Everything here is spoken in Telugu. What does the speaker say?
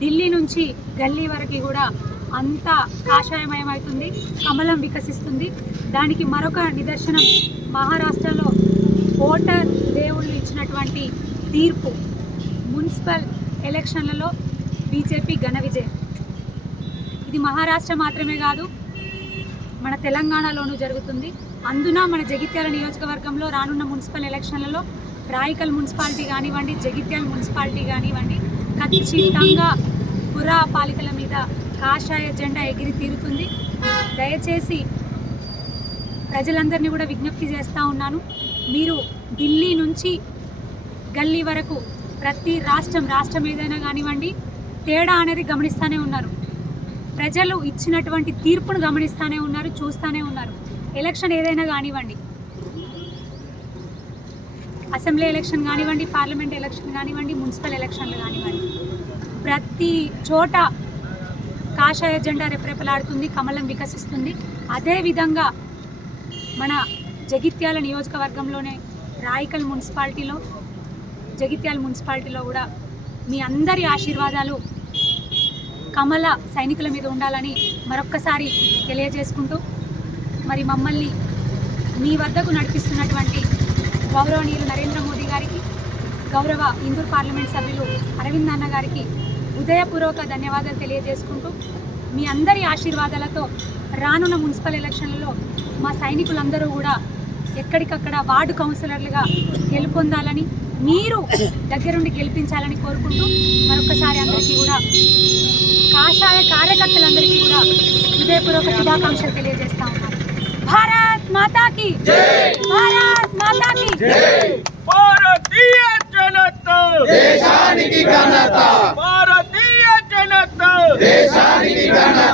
ఢిల్లీ నుంచి గల్లీ వరకు కూడా అంతా కాషాయమయమవుతుంది, కమలం వికసిస్తుంది. దానికి మరొక నిదర్శనం మహారాష్ట్రలో ఓటర్ దేవుళ్ళు ఇచ్చినటువంటి తీర్పు. మున్సిపల్ ఎలక్షన్లలో బీజేపీ ఘన విజయం. ఇది మహారాష్ట్ర మాత్రమే కాదు, మన తెలంగాణలోనూ జరుగుతుంది. అందున మన జగిత్యాల నియోజకవర్గంలో రానున్న మున్సిపల్ ఎలక్షన్లలో రాయికల్ మున్సిపాలిటీ కానివ్వండి, జగిత్యాల మున్సిపాలిటీ కానివ్వండి, ఖచ్చితంగా పురా పాలికల మీద కాషాయ జెండా ఎగిరి తీరుతుంది. దయచేసి ప్రజలందరినీ కూడా విజ్ఞప్తి చేస్తూ ఉన్నాను, మీరు ఢిల్లీ నుంచి గల్లీ వరకు ప్రతి రాష్ట్రం ఏదైనా కానివ్వండి, తేడా అనేది గమనిస్తూనే ఉన్నారు. ప్రజలు ఇచ్చినటువంటి తీర్పును గమనిస్తూనే ఉన్నారు, చూస్తూనే ఉన్నారు. ఎలక్షన్ ఏదైనా కానివ్వండి, అసెంబ్లీ ఎలక్షన్ కానివ్వండి, పార్లమెంట్ ఎలక్షన్ కానివ్వండి, మున్సిపల్ ఎలక్షన్లు కానివ్వండి, ప్రతి చోట కాషాయ జెండా రెపరెపలాడుతుంది, కమలం వికసిస్తుంది. అదేవిధంగా మన జగిత్యాల నియోజకవర్గంలోనే రాయికల్ మున్సిపాలిటీలో, జగిత్యాల మున్సిపాలిటీలో కూడా మీ అందరి ఆశీర్వాదాలు కమల సైనికుల మీద ఉండాలని మరొక్కసారి తెలియజేసుకుంటూ, మరి మమ్మల్ని మీ వద్దకు నడిపిస్తున్నటువంటి గౌరవనీయులు నరేంద్ర మోదీ గారికి, గౌరవ ఇందూర్ పార్లమెంట్ సభ్యులు అరవింద్ అన్న గారికి హృదయపూర్వక ధన్యవాదాలు తెలియజేసుకుంటూ, మీ అందరి ఆశీర్వాదాలతో రానున్న మున్సిపల్ ఎలక్షన్లలో మా సైనికులందరూ కూడా ఎక్కడికక్కడ వార్డు కౌన్సిలర్లుగా గెలుపొందాలని, మీరు దగ్గరుండి గెలిపించాలని కోరుకుంటూ, మరొకసారి అందరికీ కూడా కాషాయ కార్యకర్తలందరికీ కూడా హృదయపూర్వక శుభాకాంక్షలు తెలియజేస్తా ఉన్నాను. భారత్ మాతా కీ జై, భారత్ మాతా కీ జై. భారతీయ జనతా దేశానికి ఘనత, భారతీయ జనతా దేశానికి ఘనత.